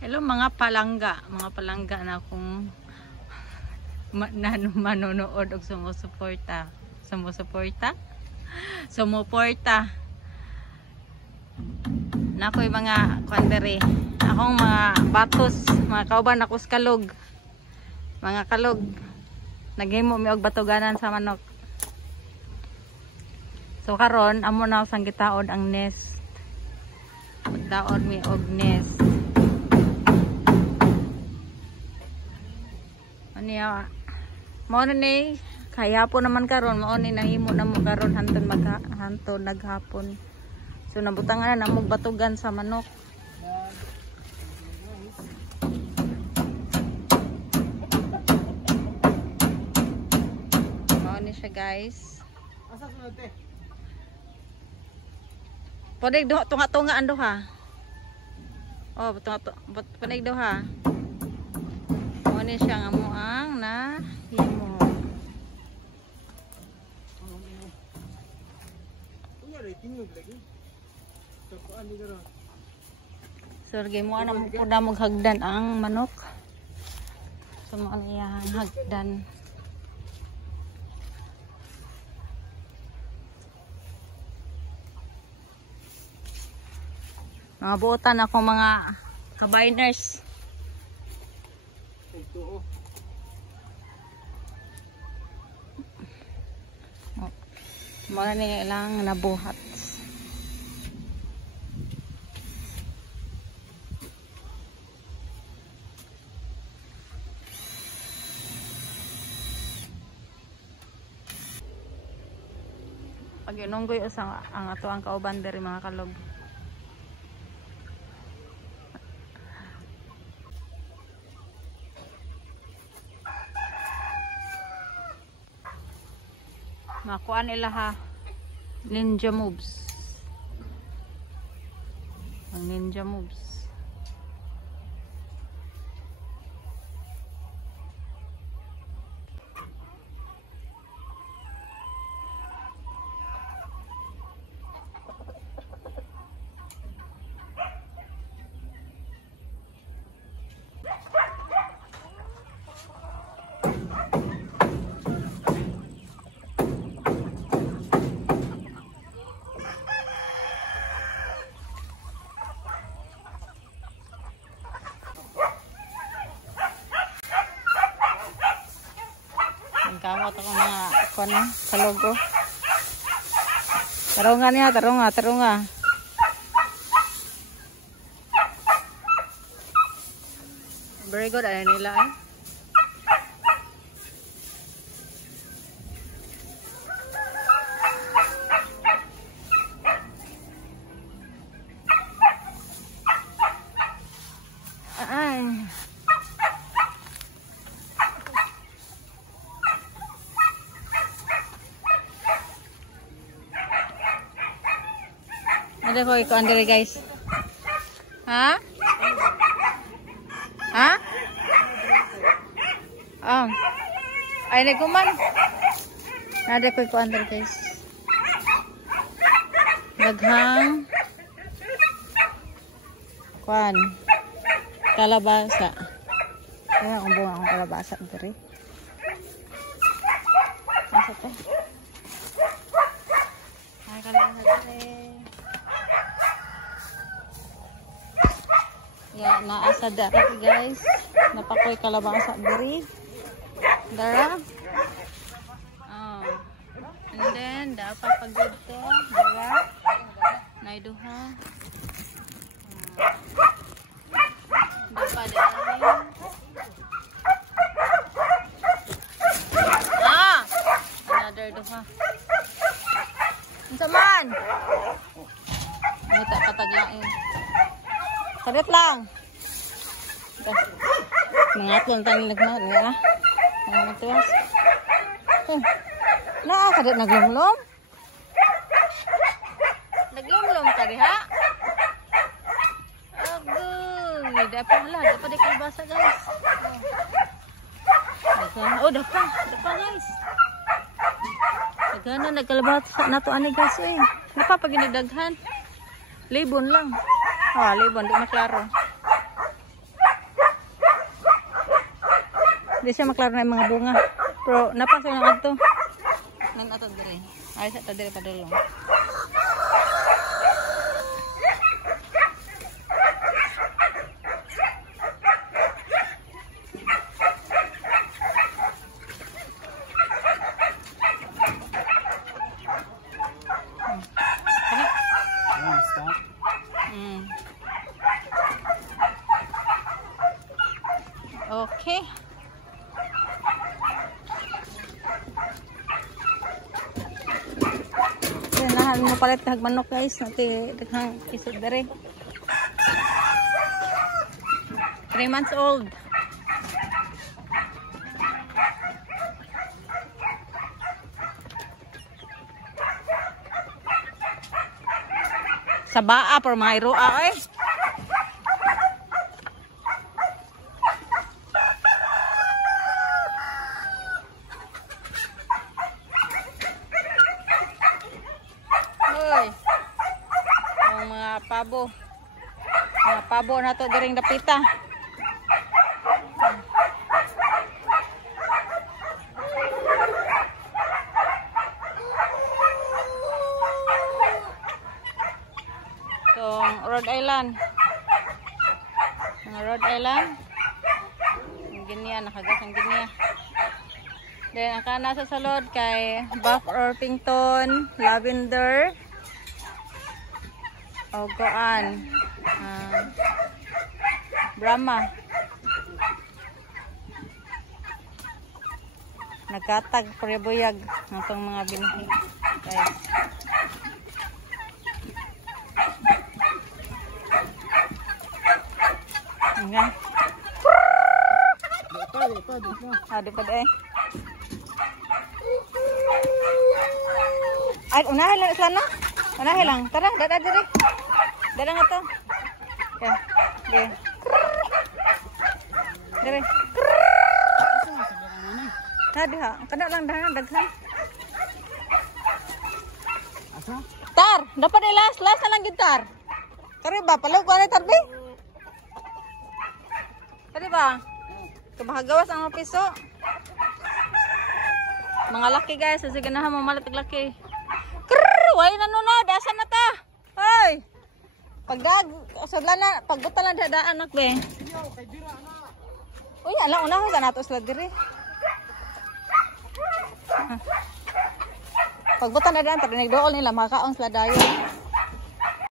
Hello mga palangga na akong manonood og sumusuporta. Nakoy mga kwandere. Akong mga batos, mga kauban ako sa kalog. Mga kalog. Naghimo mi og batuganan sa manok. So karon amo na sang gitaod ang nest. Magdaod mi og nest. Aniya mao ni kaya po naman karon mao ni nahimo na mo karon hantod naghapon. So nabutangan na mo batugan sa manok. Mao ni siya guys. Asa sunod te? Panig tunga-tunga ando ha. Oh, panig do ha. Mao ni siya nga mo ang nahimo. So lagi mo ana mo pud maghagdan ang manok. So mao niya hagdan. Mga buotan ako mga kabiners. Muna nila lang nabuhat. Pag inunggoy usang ang ato ang kauban diri mga kalog. Makuha nila ha. Ninja moves. Ang ninja moves. Kamot ako mga kono kalogo. Tarunga niya, tarunga. Very good ay nila eh. Ada ko iko andere guys. Ha? Ha? Oh. Ay nagkuman. Ada ko iko andere guys. Daghang kuan kalabasa. Ayan ang bunga ng kalabasa diri. Asa to? Ay kalabasa diri. Ya, naasa dari guys. Napakoy kalabasa diri. Dara. Oh. And then dapat pagod to. Dara. Naiduha. Dapat dari. Another duha. Unsa man? Ay tak kataglain. Sabit lang. Mangatlon tayo nagmahal nga. Matuwas. Kadit naglumlom. Naglumlom ka diha. Agoy. Dapat di kalabasa guys. Oh, dapat guys. Daghan na nagkalabasa na to ani guys eh. Napa pag inidaghan. Libon lang. Libon, di maklaro. Di siya maklaro na yung mga bunga. Pero napasok na ito. Nang ato dire. Ay sa dire padulong. Okay. Nahan mo palit kag manok guys, nati daghang isod dere. 3 months old. Sa baa por mga iroa eh. Mga pabo na to diring dapita. So, Rhode Island. Mga Rhode Island. Ang ginya, nakagas ang ginya. Then, ang kana sa salod kay Buff Orpington, Lavender, Ogoan, Brahma. Nagkatag prebuyag ng itong mga binhi. Guys. Hanggang. Di pa eh. Ay, unahin lang isla na. Unahin lang. Tara, dada diri. Dada nga to. Okay. Okay. Diri. Tadi ha. Kada lang daghan. Asa? Tar, dapat ilas na lang gitar. Kari ba pala ko ani tarbi? Kari ba? Kabahagawas ang mga piso. Mga laki guys, sa ganahan mo malatag laki. Way na nunod, asa na ta? Hoy. Pagdag, sadla na, pagbuta lang dadaan anak be. Uy, ala unahon ka nato sila diri. Pagbuta na daan, pag nagdool nila, makaon sila dayon.